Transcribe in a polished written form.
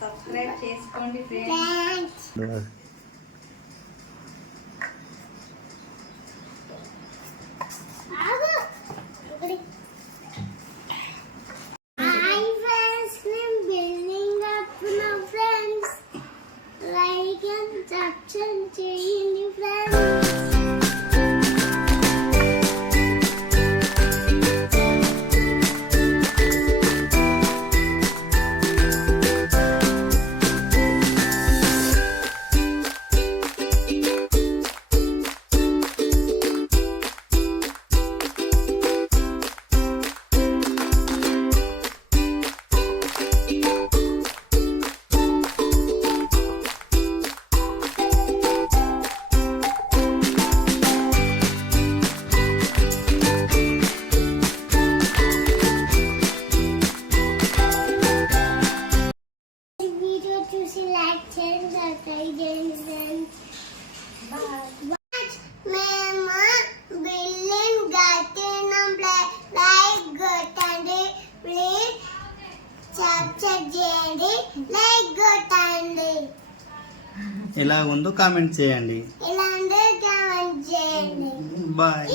సబ్స్క్రైబ్ చేసుకోండి ఫ్రెండ్స్. చేయండి ఫ్రెండ్స్. చూసి లైక్ చేయండి, సబ్స్క్రైబ్ చేయండి ఫ్రెండ్స్. మేము బిల్లింగ్ కట్టినాం. లైక్ కొట్టండి ప్లీజ్. సబ్స్క్రైబ్ చేయండి, లైక్ కొట్టండి. ఎలా ఉందో కామెంట్ చేయండి. ఇలా ఉందో కామెంట్ చేయండి. బాయ్.